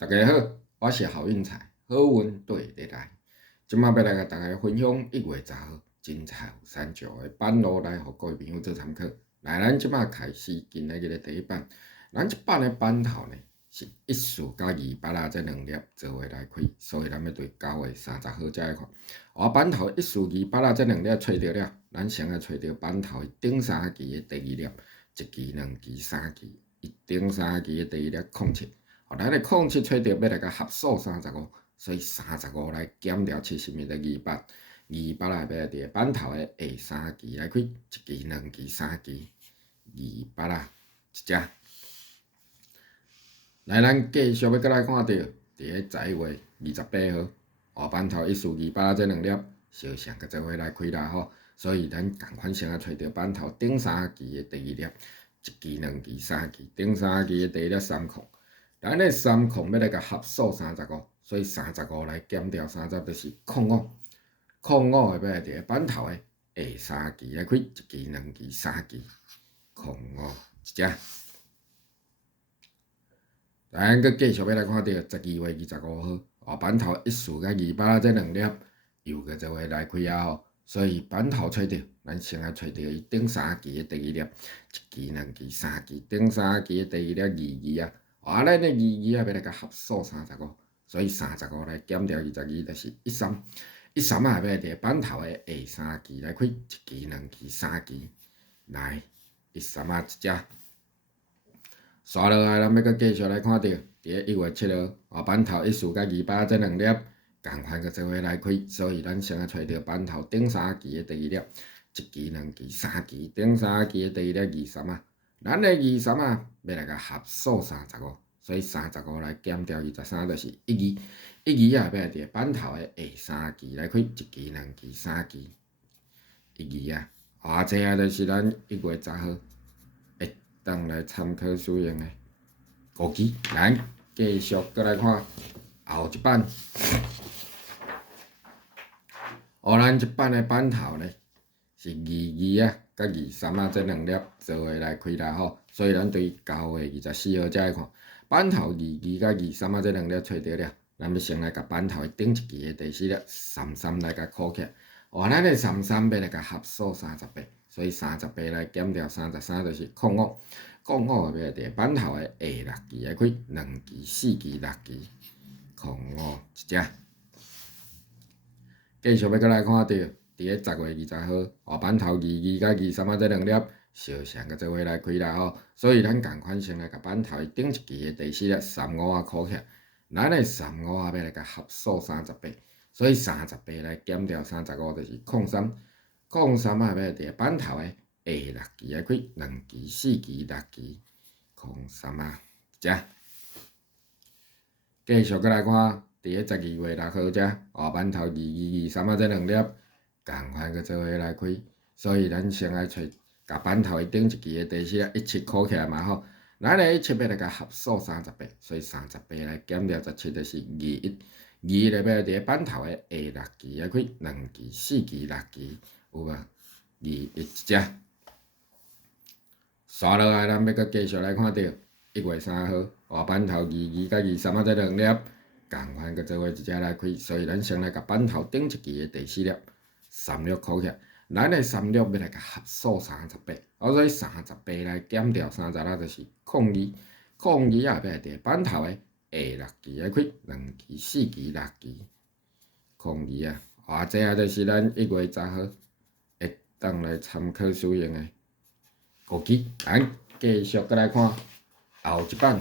大家好，我是郝运财，好运对你来。今麦要来甲大家分享1月10号真彩有三石的版路来，互各位朋友做参考。来，咱即麦开始今仔日的第一版。咱即版的版头呢是1四甲2八啊这两粒做伙来开，所以咱要对9月30号才会看。我版头1四2八啊这两粒找着了，咱先来找着版头顶三期的第二粒，一期、两期、三期，顶三期的第一粒07。咱的07找着要来甲合数35，所以35来减掉70米的200，200啊要来伫版头的下三期来开，一期、两期、三期，200啊一只。来，咱继续要搁来看到，伫个10月28号，下版头1四2八这两粒相像个做伙来开啦吼，所以咱共款先来找着版头顶三期的第二粒，一期、两期、三期，顶三期的第一粒30。咱的30要来甲合数35，所以35来减掉30就是05，05的要来伫个版头的下三期来开，一期、两期、三期，05一只。咱搁继续要来看到12月25号，下版头1四甲2八这两粒又搁做伙来开啊吼，所以版头找着，咱先来找着伊顶三期的第二粒，一期、两期、三期，顶三期的第二粒22啊。咱的22啊要来甲合数35，所以35来减掉22就是13啊要来伫版头的下三期来开，一期、两期、三期，来13啊一只。刷落来，咱要搁继续来看到，伫个1月7号，下版头1四甲2八这两粒共款个做伙来开，所以咱先来找着版头顶三期的第二粒，一期、两期、三期，顶三期的第二粒23啊。咱的23啊要来甲合数35，所以35来减掉23就是12啊要来伫版头的下三期来开，一期、两期、三期，12啊，这啊就是咱1月10号会当来参考使用的5期。咱继续搁来看后一版，咱即版的版头呢是22啊甲23啊这两粒做伙来开啦吼，所以咱对9月24号才会看版头22甲23啊这两粒找着了，咱要先来甲版头顶一期的第4粒33来甲扣起来。咱的33要来甲合数38，所以38来减掉33就是05，05要来伫版头的下6期来开，2期、4期、6期，05一只。继续要搁来看到，伫个10月20号，下版头22甲23啊这两粒相像个做伙来开啦吼，所以咱共款先来甲版头顶一期的第4粒35啊扣起来，咱的35啊要来甲合数38，所以38来减掉35就是03啊要来伫版头的下6期来开，2期、4期、6期，03啊一只。继续搁来看。伫个12月6号遮，下版头22、23啊这两粒共款个做伙来开，所以咱先来找甲版头顶一期的第4粒17扣起来嘛吼，咱的17要来甲合数38，所以38来减掉17就是21来要来伫版头的下6期来开，2期、4期、6期有无？21一只。刷落来，咱要搁继续来看到1月3号，下版头22甲23啊这两粒。共款个做伙一只来开，所以咱先来甲版头顶一期的第4粒36扣起来，咱的36要来甲合数38，所以38来减掉30就是02啊要来伫版头的下6期来开，2期、4期、6期，02啊，这啊就是咱1月10号会当来参考使用的5期。咱继续搁来看后一版。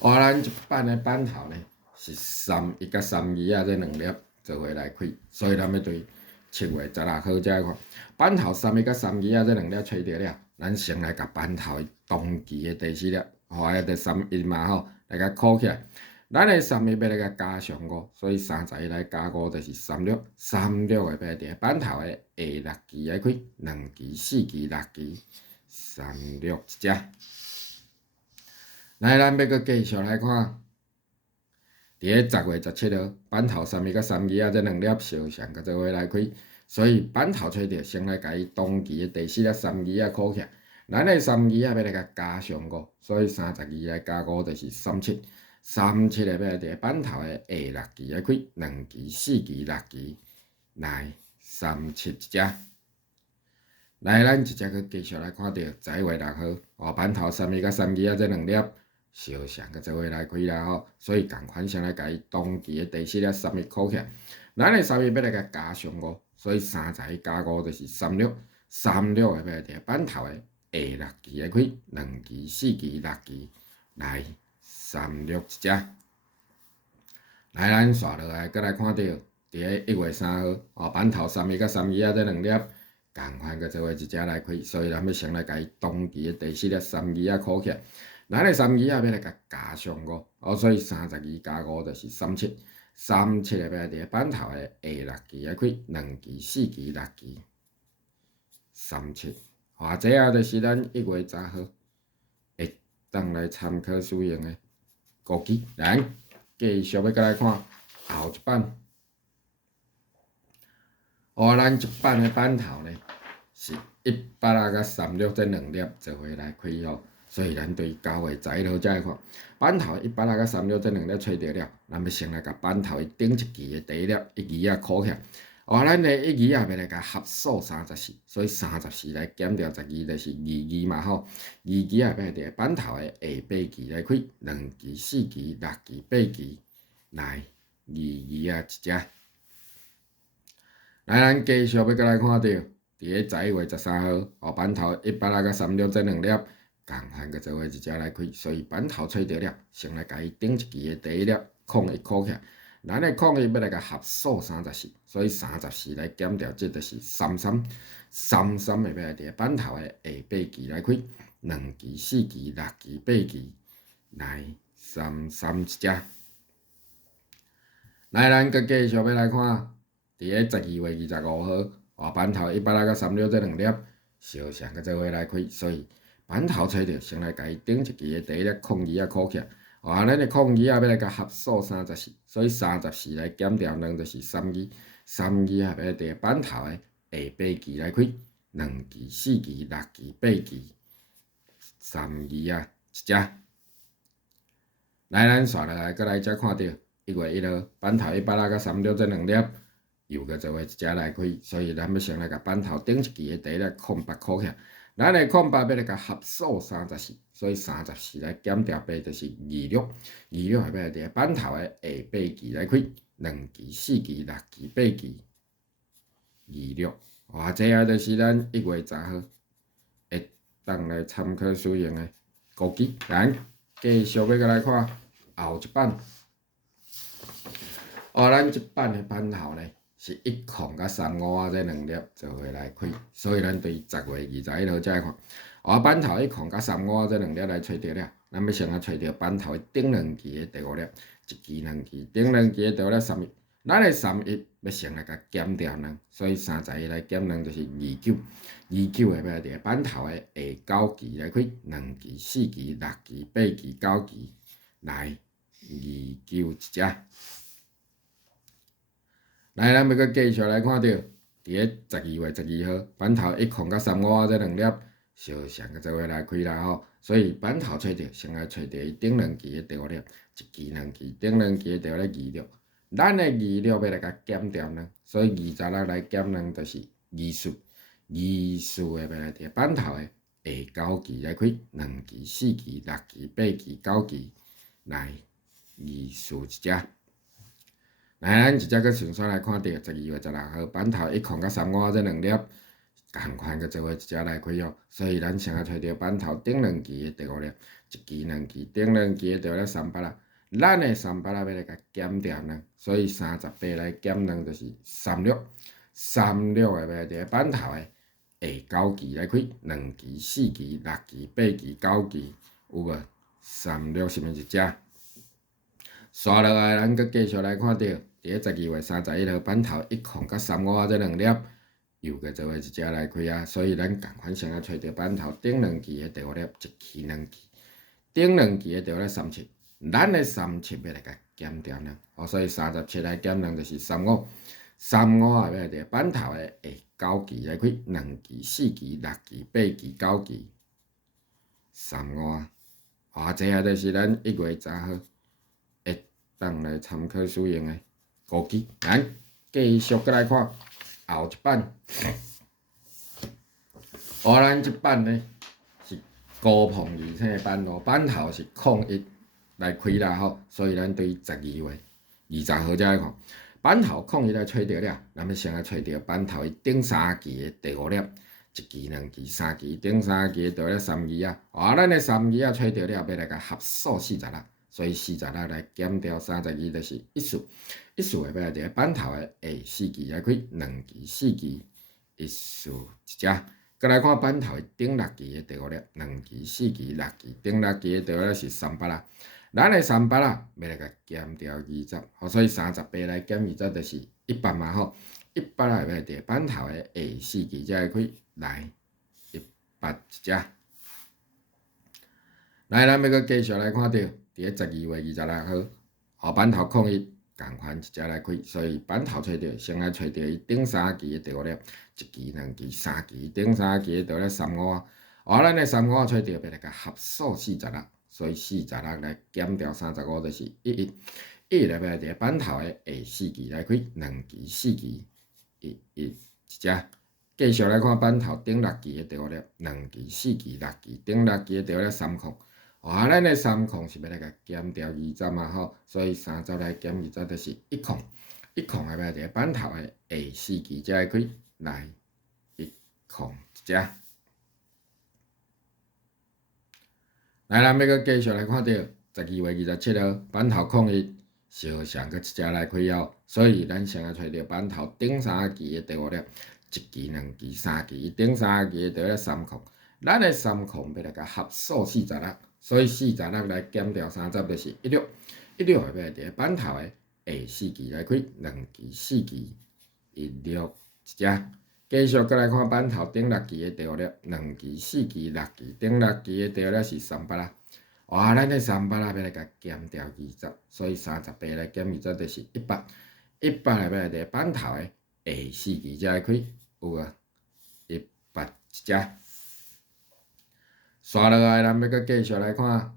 咱即版的版头呢是31甲32啊这两粒做伙来开，所以咱要对7月16号才会看版头31甲32啊这两粒找着了，咱先来甲版头同期的第4粒，第31嘛吼，来甲扣起来。咱的31要来甲加上5，所以31来加5就是36的要来伫版头的下6期来开，2期、4期、6期，36一只。来，咱要搁继续来看，伫个10月17号，版头31甲32啊这两粒相像个做伙来开，所以版头找着先来甲伊同期的第4粒32啊扣起来，咱的32啊要来甲加上5，所以32来加5就是37。37个要来伫板头的下6支来开，2支、4支、6支，来37一只。来，咱一只佫继续来看到十一月6号，板头31甲32啊这2粒相像个做伙来开啦吼，所以共款先来甲伊同期的第4粒31扣起来，咱的31要来甲加上5，所以31加5就是36个要来伫板头的下6支来开，2支、4支、6支，来36一只。来，咱刷落来，佫来看到伫个1月3号，板头31甲32啊这2粒。共款个做伙一只来开，所以咱要先来甲伊同期的第4粒32啊扣起来，咱的32啊要来甲加上5，所以32加5就是37个要来伫板头的下6支来开，2支、4支、6支，37。或者啊，就是咱1月10号会当来参考使用的估计。咱继续要佫来看后一版。咱一版的板头呢是100啊甲36这2粒做伙来开吼，所以咱对9月10号才会看板头100啊甲36这2粒找着了，咱要先来甲板头顶一支的第1粒1支啊扣起来。咱的1支啊要来甲合数34，所以34来减掉12就是2支嘛吼，2支啊要来伫板头的下8支来开，2支、4支、6支、8支，来2支啊一只。来，咱继续要佫来看到，伫个11月13号，板头100啊甲36这2粒，共款个做伙一只来开，所以板头找着了，先来甲伊顶一支的第1粒01扣起来，咱的01要来甲合数34，所以34来减掉，这就是33个要来伫板头的下8支来开，2支、4支、6支、8支，来33一只。来，咱佫继续要来看。伫个12月25号，板头100啊甲36这2粒相像个做伙来开，所以板头找着先来甲伊顶一支的第1粒02啊扣起来，咱的02啊要来甲合数34，所以34来减掉2就是32啊要来伫板头的下8支来开，2支、4支、6支、8支，32啊一只。来，咱刷落来，佫来才看到1月1号，板头100啊甲36这2粒。又个做伙一只来开，所以咱要先来甲板头顶一支的第1粒08扣起来，咱的08要来甲合数34，所以34来减掉8就是26要来伫板头的下8支来开，2支、4支、6支、8支，26。或者啊，就是咱1月10号会当来参考使用的估计。咱继续要佫来看后一版。咱这版的板头呢？是10甲35啊，这2粒做伙来开，所以咱对10月21号才会看。板头10甲35啊，这2粒来找着了，咱要先来找着板头的顶2支的第5粒，1支、2支，顶2支的第5粒31，咱的31要先来甲减掉2，所以31来减2就是29个要来伫板头的下9支来开，2支、4支、6支、8支、9支，来29一只。来，咱要佫继续来看到，伫个12月12号，板头10甲35啊这2粒相像个做伙来开啦吼，所以板头找着先来找着伊顶2支的第5粒，1支、2支，顶2支的第5粒26，咱的26要来甲减掉2，所以26来减2就是24个要来伫板头的下9支来开，2支、4支、6支、8支、9支，来24一只。来，咱一只佫顺续来看到12月16号，板头10甲35啊这2粒，共款个做伙一只来开哦。所以咱先来找着板头顶2支的第5粒，1支、2支，顶2支的第5粒38啊，咱的38啊要来甲减掉2，所以38来减2就是36个要来伫板头的下9支来开，2支、4支、6支、8支、9支，有无？36是毋是一只？刷落来，咱佫继续来看到，伫个12月31号，板头10甲35啊这2粒，又个做伙一只来开啊，所以咱共款先来找着板头顶2支的第5粒，1支、2支，顶2支的第5粒37，咱的37要来甲减掉2，所以37来减2就是35啊要伫板头的下9支来开，2支、4支、6支、8支、9支， 35。这啊就是咱1月10號會當來參考使用的古記。咱繼續再來看後一版。咱這版呢是高朋而且的版咯，版頭是01來開啦吼，所以咱對12月20號才來看。版頭01來找到了，咱要先來找到版頭頂3期的第5粒。1期、2期、3期，頂3期到了3期啊！咱的3期啊找到了，要來甲合數46，所以46來減掉32就是1數會要來佇版頭的下4期來開2期、4期1數一隻。再來看版頭的頂6期的第5粒，2期、4期、6期，頂6期的第5粒是38啦。咱的38啦，要來甲減掉20，所以38來減20就是100嘛吼。100啦，要來佇版頭的下4期才來開。來100一隻，來咱要閣繼續來看到，佇咧12月26號，版頭01共款一隻來開，所以版頭找到，先來找到伊頂3期的第5粒，1期、2期、3期，頂3期的到咧35。咱的35找到，要來甲合數46，所以46來減掉35就是11來要來佇版頭的下4期來開2期、4期11一隻。繼續來看版頭頂6期的第5粒，2期、4期、6期，頂6期的第5粒30。咱的30是要來甲減掉20嘛吼，所以30來減20就是1來要佇版頭的下4期才來開來1一隻。來，咱要閣繼續來看到12月27號版頭01小上閣一隻來開後，所以咱先來找到版頭頂3期的第5粒。1期、2期、3期，頂3期就咧30，咱的30要來甲合數46，所以46來減掉30就是16要來佇版頭的下4期來開2期、4期16一隻。繼續閣來看版頭頂6期的第5粒，2期、4期、6期，頂6期的第5粒是38啦。咱的38啦要來甲減掉20，所以38來減20就是100來要來佇版頭的下4期才來開。有啊，100一隻。刷落來，咱要閣繼續來看，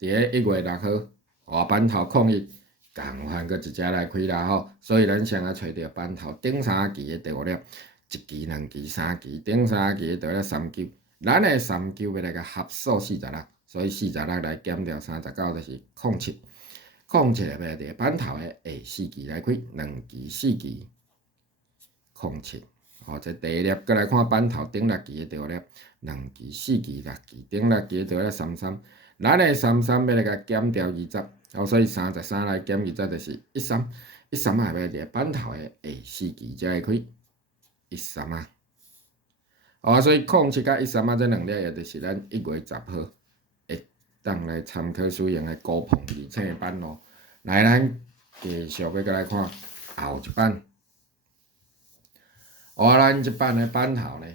佇咧1月6號，版頭01共款閣一隻來開啦吼，所以咱先來找到版頭頂3期的第5粒，1期、2期、3期，頂3期的第5粒39，咱的39要來甲合數46，所以46來減掉39就是07要來佇版頭的下4期來開2期、4期07。這第一粒，閣來看版頭頂6期的第5粒，2期、4期、6期，頂6期的第5粒33，咱的33要來甲減掉20，所以33來減20就是13啊，要佇版頭的下4期才會開13啊。所以07甲13啊，這兩粒也就是咱1月10號會當來參考使用的高朋而且的版咯。來，咱繼續要閣來看後一版。咱這版的版頭呢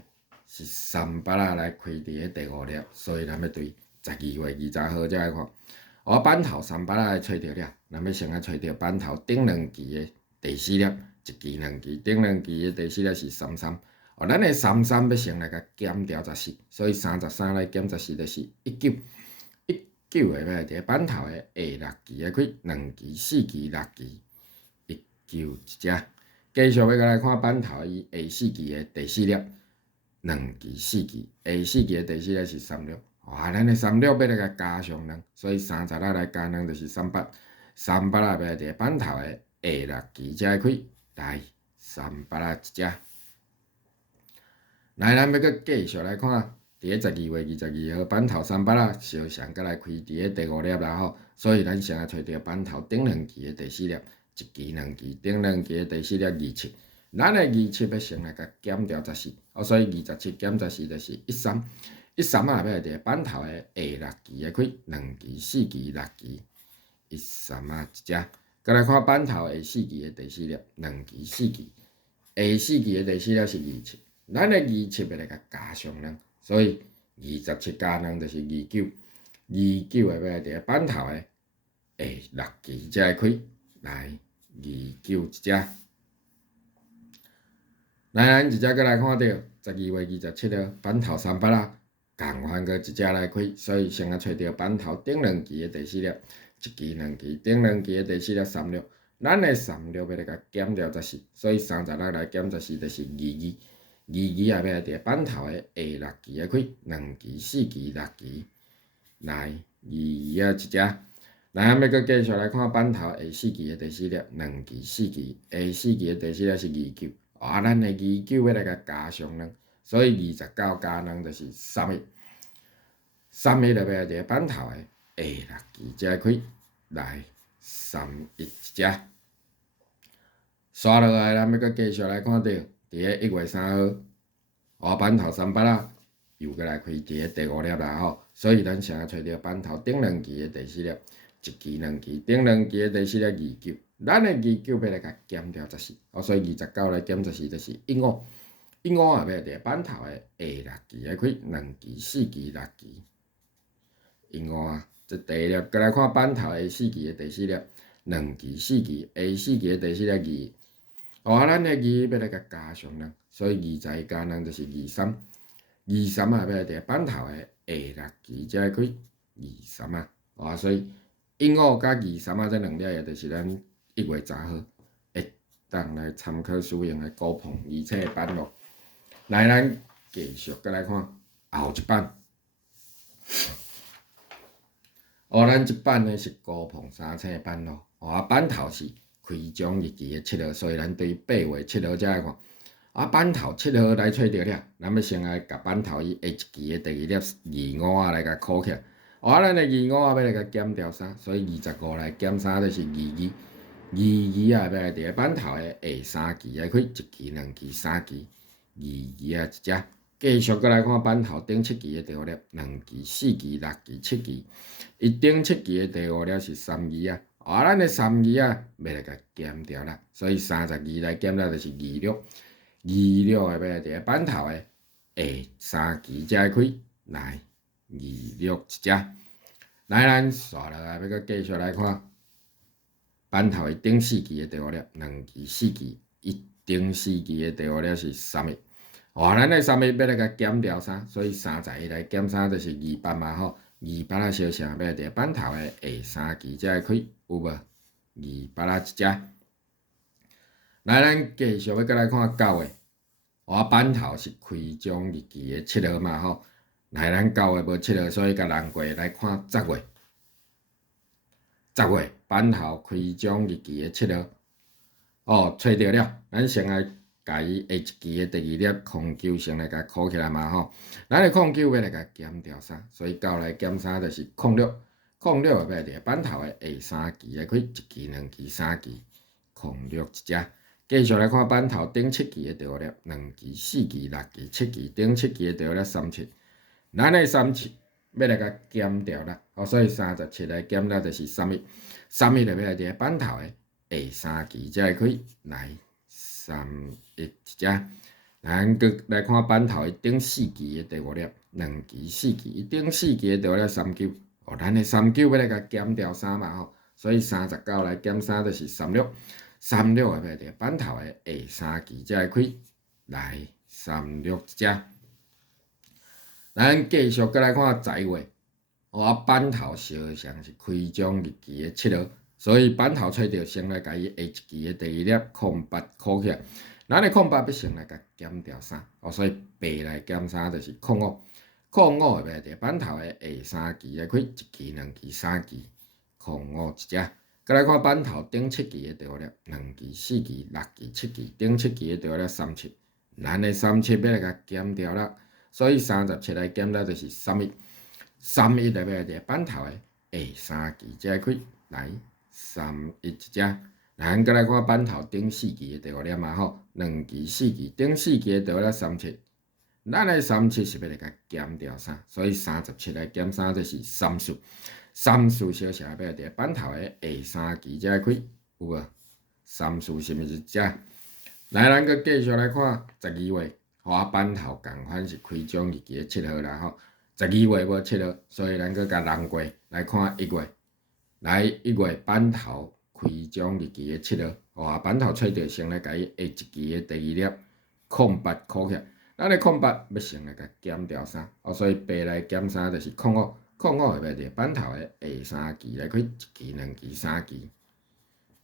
是38啊來開佇咧第5粒，所以咱要對12月20號才來看。版頭38啊來找到了，咱要先來找到版頭頂2期的第4粒，1期、2期，頂2期的第4粒是33。咱的33要先來甲減掉14，所以33來減14就是19會要佇版頭的下6期來開2期、4期、6期19一隻。繼續要來看版頭伊下4期的第4粒，2期、4期，下4期的第4粒是36。咱的36要來甲加上2，所以30來加2就是38啦，要來佇版頭的下6期才會開來38啦一隻。來，咱要閣繼續來看，佇咧12月22號版頭38啦，小上閣來開佇咧第5粒啦吼，所以咱先來找到版頭頂2期的第4粒。1期、2期，頂2期的第4粒27，咱的27要先來甲減掉14，所以27減14就是13啊，要來佇版頭的下6期來開2期、4期、6期13啊一隻。閣來看版頭下4期的第4粒，2期、4期，下4期的第4粒是27，咱的27要來甲加上2，所以27加2就是29會要來佇版頭的下6期才來開來。29一隻。來，咱一隻閣來看到12月27號版頭38啦，共款搁一只来开，所以先找到板头顶两支的第四粒，一支两支顶两支的第四粒36，咱的36要来甲减掉14，所以36来减14就是22，22也要来伫板头的下6支的开，2支、4支、6支，来22啊一只。来，要搁继续来看板头下4支的第四粒，2支、4支，下4支的第四粒是29，咱的29要来甲加上2，所以29加2就是31，31就要来伫板头的下6支才开，来31一只。刷落来，咱要搁继续来看到，伫个1月3號，板头300啊，又搁来开伫个第5粒啦吼，所以咱先找到板头顶两支的第四粒。一支、两支，顶两支的第四粒29，咱的29要来甲减掉14，所以29来减14就是15，15也要伫板头的下6支来开，2支、4支、6支，15啊，这第一粒，再来看板头的4支的第四粒，2支、4支，下4支的第四粒2，咱的2要来甲加上2，所以21加2就是23，23也要来伫板頭的下6支才来開23啊，所以15甲23啊，這兩粒也就是咱1月10號會當來參考使用的高朋預測版咯。來，咱繼續再來看後一版。咱這版呢是高朋三冊版咯。版頭是開獎日期的7號，所以咱對8月7號才來看。版頭7號來找到了，咱要先來甲版頭伊下一期的第二粒25啊來甲扣起來。咱的25啊要來甲減掉3，所以25來減3就是22啊要來伫板頭的下3支來開，1支、2支、3支，22啊一隻。繼續過來看板頭頂7支的第5粒，2支、4支、6支、7支，伊頂7支的第5粒是32啊，咱的32啊要來甲減掉啦，所以32來減了就是26，26要來伫板頭的下3支才來開，來。26一隻，來咱刷落來，要閣繼續來看板頭的頂4支的第5粒，2支、4支，伊頂4支的第5粒是31，咱的31要來甲減掉3，所以31來減3就是28嘛吼，28啊小成要來伫板頭的下3支才來開，有無？28啊一隻，來咱繼續要閣來看9月，板頭是開獎日期的7號嘛吼。來，咱9月無7號，所以甲人過來看10月。10月板頭開獎日期的7號，找到了，咱先來甲伊下一支的第2粒空9先來甲扣起來嘛吼。咱的空9要來甲減掉3，所以9來減3就是06，06要來伫板頭的下3支來開，1支、2支、3支，06一隻。繼續來看板頭頂7支的第5粒，2支、4支、6支、7支，頂7支的第5粒37。咱的37要來甲減掉啦，所以37來減了就是31，31就要來伫板頭的下3支才來開，來31一隻。咱閣來看板頭的頂4支的第5粒，2支、4支，伊頂4支的第5粒39，咱的39要來甲減掉3嘛吼，所以39來減3就是36，36要來伫板頭的下3支才來開，來36一隻。咱繼續閣來看10月，板頭小像是開獎日期的7號，所以板頭找到先來甲伊下一支的第2粒08扣起來，咱的08要先來甲減掉3，所以8來減3就是05要來伫板頭的下3支來開，1支、2支、3支，05一隻。閣來看板頭頂7支的第5粒，2支、4支、6支、7支，頂7支的第5粒37，咱的37要來甲減掉啦。所以37來減了就是31，31就要來伫板頭的下3支才來開，來31一隻。咱閣來看板頭頂4支的第5粒嘛吼，2支、4支，頂4支的第5粒37，咱的37是要來甲減掉3，所以37來減3就是34小成要來伫板頭的下3支才來開，有無？34是毋是一隻？來，咱閣繼續來看12月。板頭共款是開獎日期的7號啦吼，12月無7號，所以咱閣甲人過來看1月，來1月板頭開獎日期的7號，板頭找到先來甲伊下一支的第2粒08扣起來，咱的空8要先来甲减掉3，所以8来减3就是0.5，0.5会袂伫板头的下3支来开，1支、2支、3支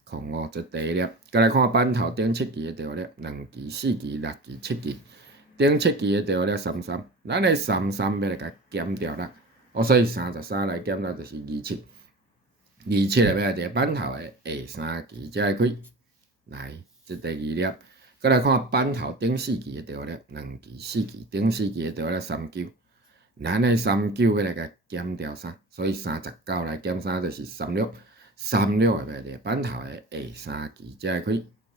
，0.5这第一粒。再来看板头顶7支的第二粒，2支、4支、6支、7支，顶7支的第二粒33，咱的33要来甲减掉啦，所以33来减掉就是27，27要来伫板头的下3支，才来开，来这第二粒。再来看板头顶4支的第二粒，2支、4支，顶4支的第二粒39，咱的39要来甲减掉3，所以39来减3就是36，36会伫板头的下3支，才来开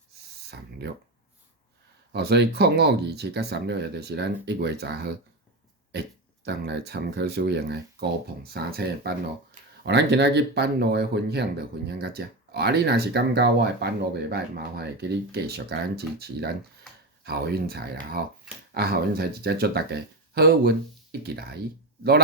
36。所以0.527甲36也就是咱1月10號会当来参考使用的高碰3尺的板路。咱今仔日板路的分享就分享到这。你若是感觉我的板路袂歹，麻烦会记你继续甲咱支持咱好运财啦吼！好运财直接祝大家好运一直来，努力！